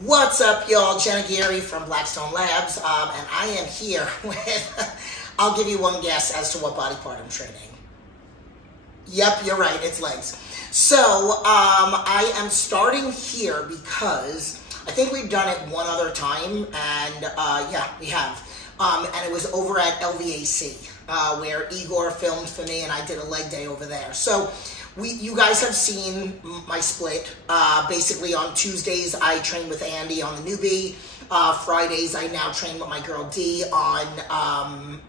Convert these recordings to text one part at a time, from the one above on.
What's up, y'all? Jenn Aguirre from Blackstone Labs, and I am here with, I'll give you one guess as to what body part I'm training. Yep, you're right, it's legs. So, I am starting here because I think we've done it one other time, and yeah, we have. And it was over at LVAC, where Aguirre filmed for me, and I did a leg day over there. So, you guys have seen my split. Basically on Tuesdays, I train with Andy on the newbie. Fridays, I now train with my girl D on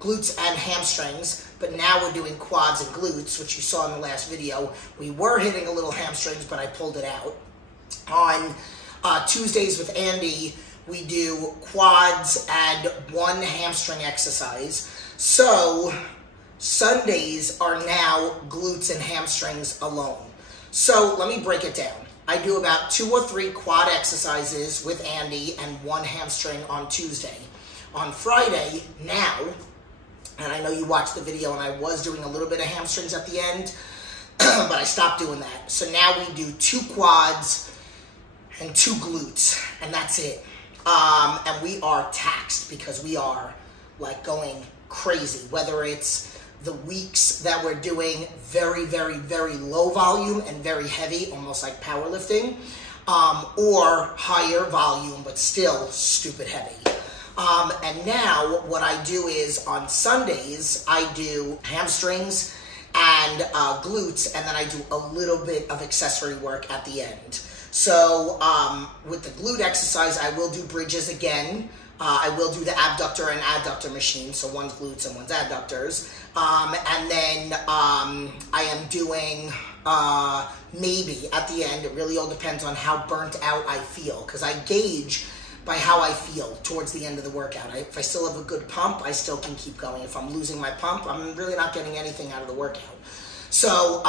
glutes and hamstrings. But now we're doing quads and glutes, which you saw in the last video. We were hitting a little hamstrings, but I pulled it out. On Tuesdays with Andy, we do quads and one hamstring exercise. So Sundays are now glutes and hamstrings alone. So let me break it down. I do about 2 or 3 quad exercises with Andy and 1 hamstring on Tuesday. On Friday, now, and I know you watched the video and I was doing a little bit of hamstrings at the end, but I stopped doing that. So now we do 2 quads and 2 glutes, and that's it. And we are taxed because we are like going crazy, whether it's the weeks that we're doing very, very, very low volume and very heavy, almost like powerlifting, or higher volume, but still stupid heavy. And now what I do is on Sundays, I do hamstrings and glutes, and then I do a little bit of accessory work at the end. So with the glute exercise, I will do bridges again. I will do the abductor and adductor machine, so one's glutes and one's adductors. And then I am doing maybe at the end, it really all depends on how burnt out I feel, because I gauge by how I feel towards the end of the workout. If I still have a good pump, I still can keep going. If I'm losing my pump, I'm really not getting anything out of the workout. So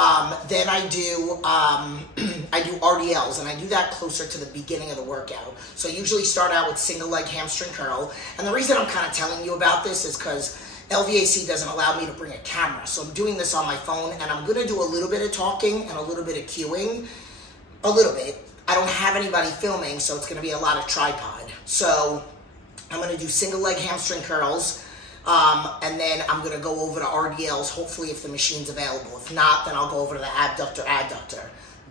then I do RDLs, and I do that closer to the beginning of the workout. So I usually start out with single leg hamstring curl. And the reason I'm kind of telling you about this is because LVAC doesn't allow me to bring a camera. So I'm doing this on my phone, and I'm going to do a little bit of talking and a little bit of cueing. A little bit. I don't have anybody filming, so it's going to be a lot of tripod. So I'm going to do single leg hamstring curls. And then I'm going to go over to RDLs, hopefully if the machine's available. If not, then I'll go over to the adductor.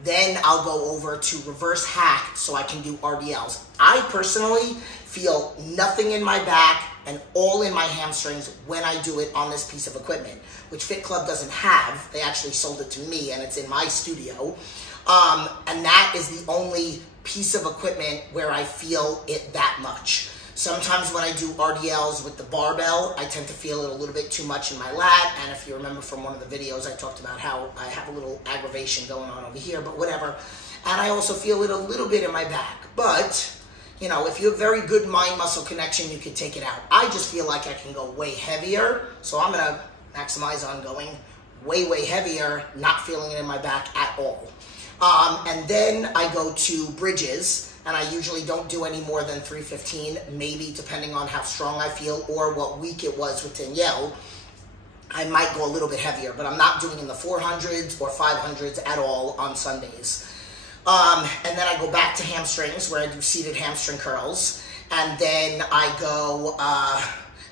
Then I'll go over to reverse hack so I can do RDLs. I personally feel nothing in my back and all in my hamstrings when I do it on this piece of equipment, which Fit Club doesn't have. They actually sold it to me, and it's in my studio. And that is the only piece of equipment where I feel it that much. Sometimes when I do RDLs with the barbell, I tend to feel it a little bit too much in my lat. And if you remember from one of the videos, I talked about how I have a little aggravation going on over here, but whatever. And I also feel it a little bit in my back. But, you know, if you have very good mind-muscle connection, you can take it out. I just feel like I can go way heavier. So I'm going to maximize on going way, way heavier, not feeling it in my back at all. And then I go to bridges. And I usually don't do any more than 315, maybe depending on how strong I feel or what week it was with Danielle. I might go a little bit heavier, but I'm not doing in the 400s or 500s at all on Sundays. And then I go back to hamstrings, where I do seated hamstring curls. And then I go,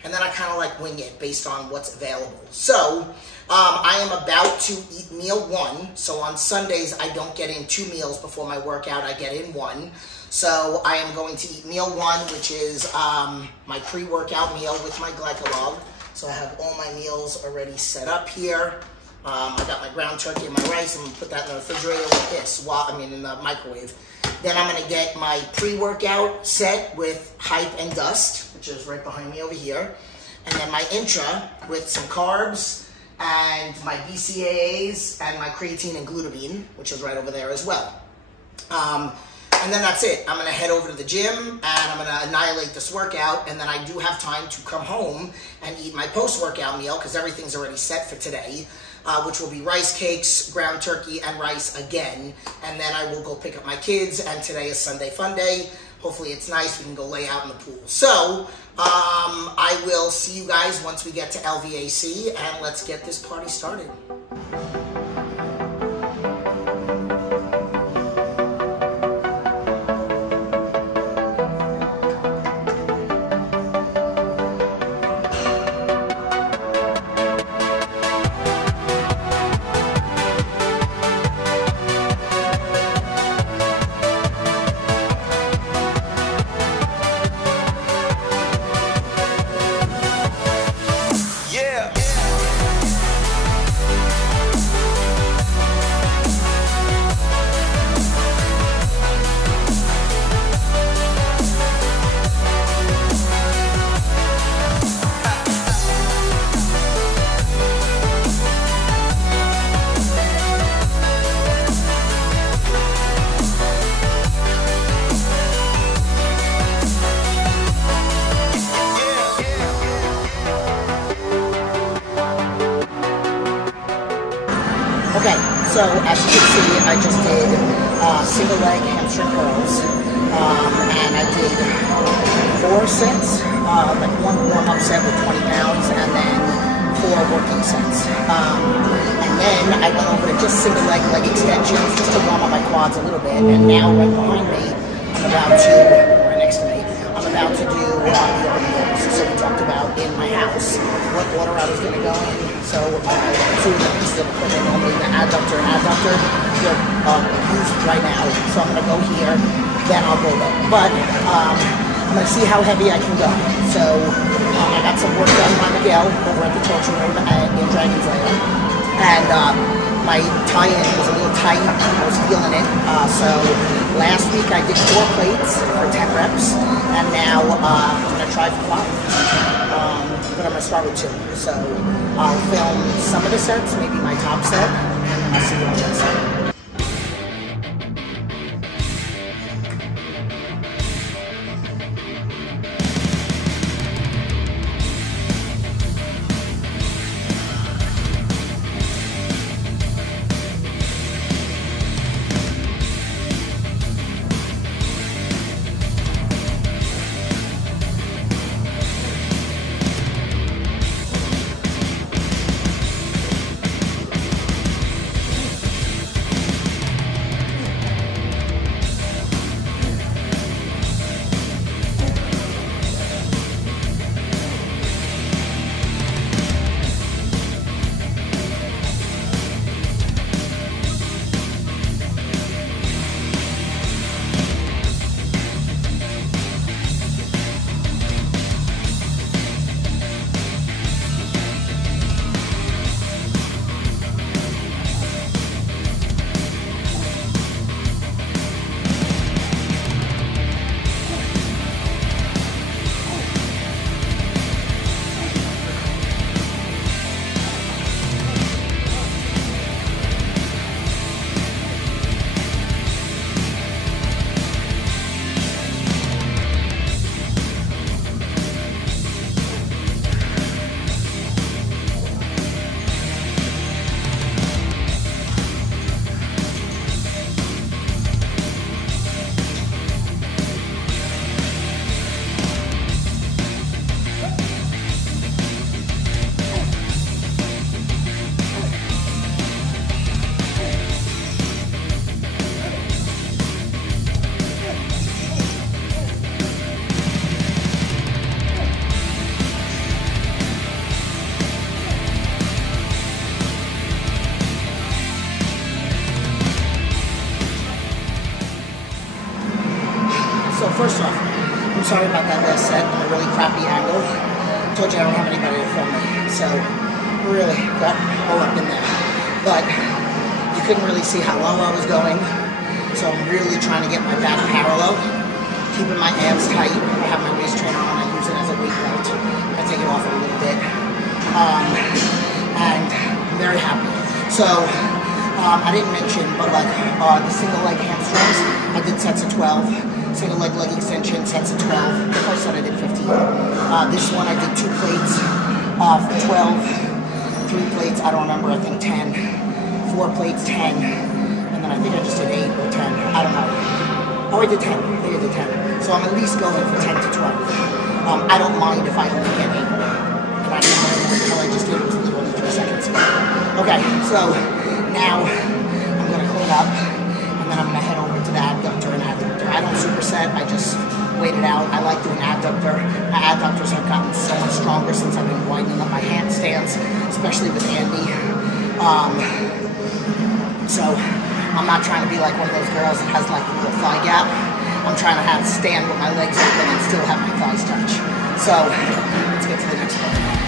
and then I kind of like wing it based on what's available. So I am about to eat meal 1. So on Sundays, I don't get in 2 meals before my workout. I get in 1. So I am going to eat meal 1, which is my pre-workout meal with my glycolog. So I have all my meals already set up here. I got my ground turkey and my rice. I'm going to put that in the refrigerator like this, in the microwave. Then I'm going to get my pre-workout set with Hype and Dust, which is right behind me over here. And then my intra with some carbs and my BCAAs and my creatine and glutamine, which is right over there as well. And then that's it. I'm going to head over to the gym, and I'm going to annihilate this workout, and then I do have time to come home and eat my post-workout meal, because everything's already set for today, which will be rice cakes, ground turkey, and rice again. And then I will go pick up my kids, and today is Sunday Fun Day. Hopefully it's nice. We can go lay out in the pool. So I will see you guys once we get to LVAC, and let's get this party started. Okay, so as you can see, I just did single leg hamstring curls, and I did 4 sets, like 1 warm-up set with 20 pounds, and then 4 working sets. And then I went over to just single leg extensions, just to warm up my quads a little bit, and now right behind me, I'm about to, or next to me, I'm about to do the arms. So we talked about in my house what order I was going to go in. So 2 of the pieces of equipment, normally the adductor and adductor, they're used right now. So I'm going to go here, then I'll go there. But I'm going to see how heavy I can go. So I got some work done by Miguel over at the torture room in Dragon's Lair. And my tie-in was a little tight. I was feeling it. So last week I did 4 plates for 10 reps. And now I'm going to try for 5. But I'm going to start with 2. So I'll film some of the sets, maybe my top set, and then I'll see what I'm going to say. So first off, I'm sorry about that last set and a really crappy angle. I told you I don't have anybody to film me, so really got all up in there. But you couldn't really see how low I was going, so I'm really trying to get my back parallel, keeping my abs tight. I have my waist trainer on, I use it as a weight belt. I take it off a little bit, and I'm very happy. So I didn't mention, but like the single leg hamstrings, I did sets of 12. Single leg extension, sets of 12. The first set I did 15. This one I did 2 plates for 12. 3 plates, I don't remember, I think 10. 4 plates, 10. And then I think I just did 8 or 10. I don't know. Oh, I did 10. I think I did 10. So I'm at least going for 10 to 12. I don't mind if I only get 8. And I know I just did it was literally 3 seconds ago. Okay, so now I'm going to clean up. And then I'm going to head over to the adductor and adductor. I don't superset, I just wait it out. I like doing adductor. My adductors have gotten so much stronger since I've been widening up my handstands, especially with Andy. So I'm not trying to be like one of those girls that has like a little thigh gap. I'm trying to stand with my legs open and still have my thighs touch. So let's get to the next one.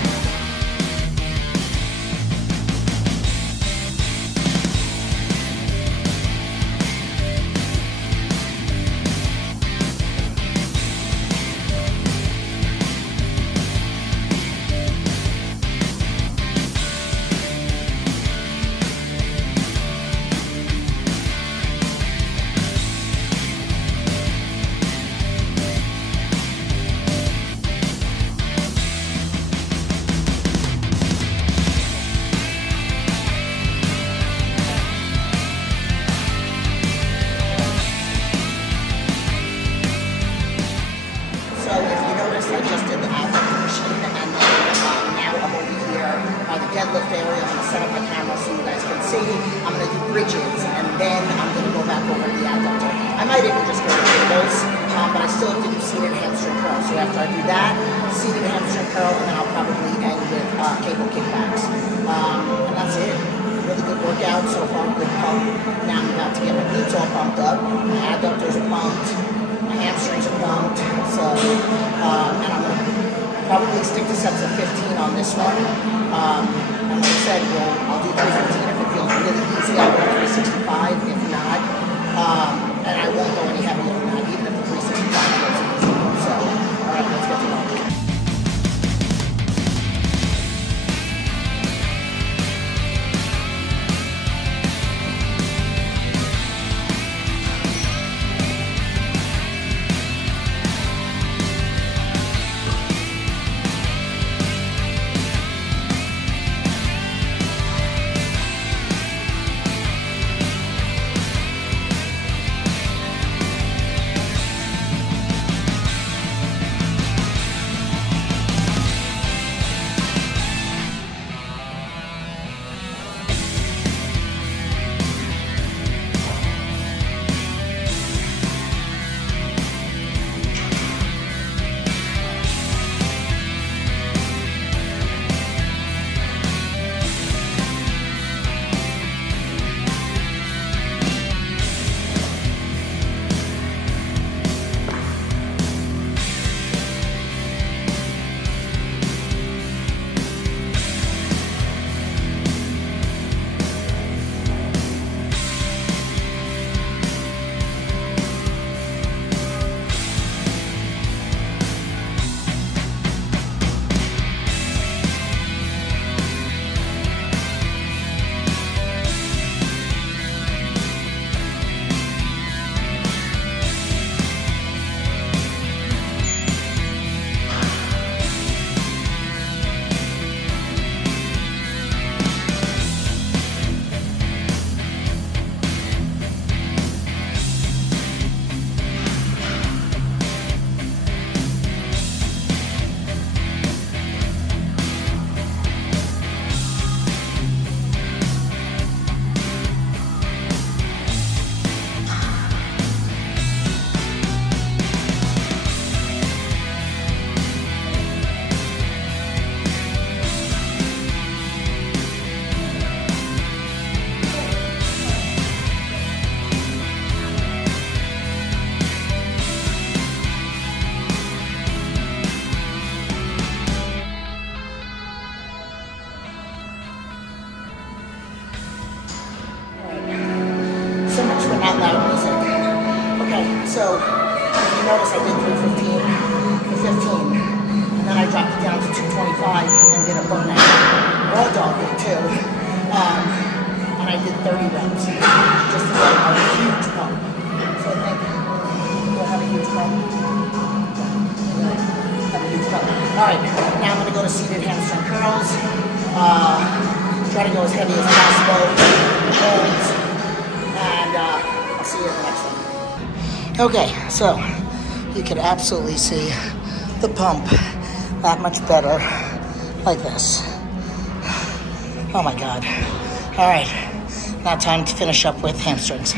set up my camera so you guys can see. I'm going to do bridges, and then I'm going to go back over the adductor. I might even just go to cables, but I still have to do seated hamstring curl. So after I do that, seated hamstring curl, and then I'll probably end with cable kickbacks. And that's it. Really good workout so far, good pump. Now I'm about to get my glutes all pumped up. My adductors are pumped. My hamstrings are pumped. So, and I'm going to probably stick to sets of 15 on this one. And like I said, I'll do 315 if it feels really easy. I'll go 365 if not. And I won't go any heavier than that, even if the 365 feels easy. So, all right, let's get to work. So you notice I did 315 for 15, and then I dropped it down to 225 and did a burnout. Raw dog did too. And I did 30 reps just to get a huge pump. So I think we'll have a huge pump. Alright, now I'm going to go to seated hamstring curls. Try to go as heavy as possible. Holds. And I'll see you in the next one. Okay, so you can absolutely see the pump that much better like this. Oh my God. All right, now time to finish up with hamstrings.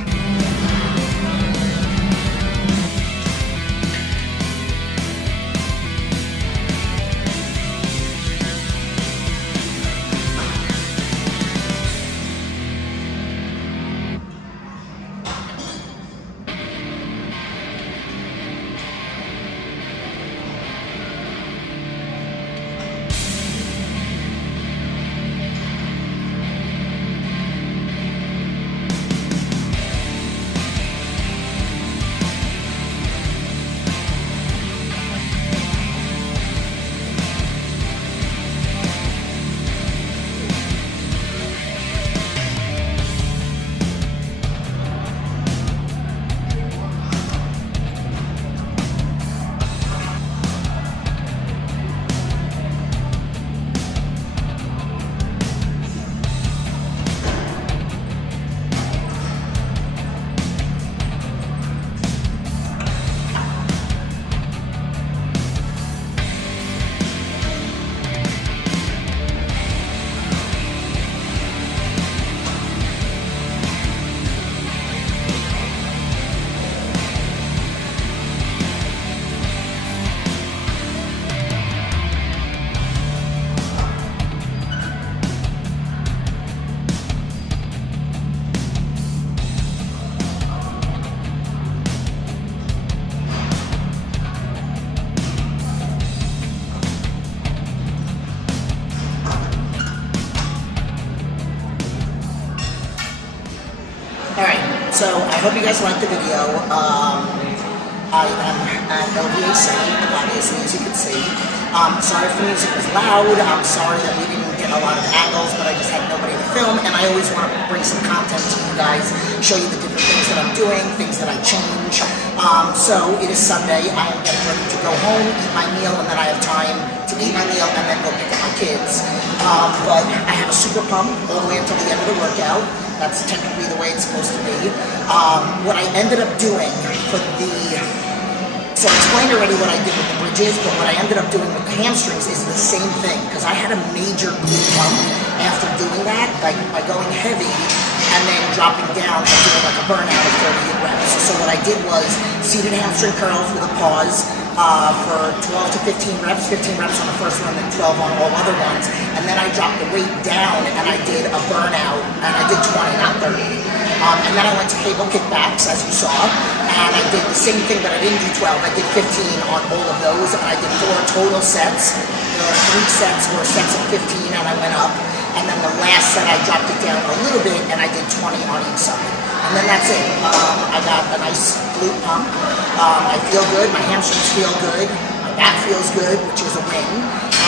Alright, so I hope you guys liked the video. I am at LVAC, obviously, as you can see. Sorry if the music was loud. I'm sorry that we didn't get a lot of angles, but I just had nobody to film, and I always want to bring some content to you guys, show you the different things that I'm doing, things that I change. So it is Sunday. I am getting ready to go home, eat my meal, and then I have time to eat my meal and then go pick up my kids. But I have a super pump all the way until the end of the workout. That's technically the way it's supposed to be. What I ended up doing for the... So I explained already what I did with the bridges, but what I ended up doing with the hamstrings is the same thing, because I had a major glute pump after doing that, by going heavy and then dropping down and doing like a burnout of 38 reps. So what I did was seated hamstring curls with a pause for 12 to 15 reps, 15 reps on the first one, then 12 on all other ones, and then I dropped the weight down and I did a burnout, and I did 20, not 30. And then I went to cable kickbacks, as you saw, and I did the same thing, but I didn't do 12. I did 15 on all of those, and I did 4 total sets. There were 3 sets were sets of 15, and I went up. And then the last set, I dropped it down a little bit, and I did 20 on each side. And then that's it. I got a nice glute pump. I feel good. My hamstrings feel good. My back feels good, which is a win.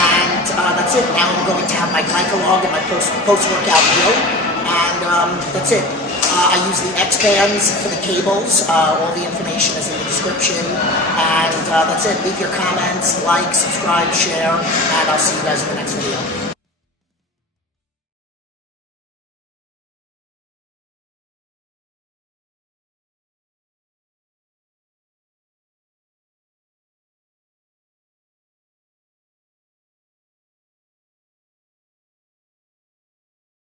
And that's it. Now I'm going to have my glycolog and my post-workout meal. And that's it. I use the X bands for the cables. All the information is in the description. And that's it. Leave your comments, like, subscribe, share, and I'll see you guys in the next video.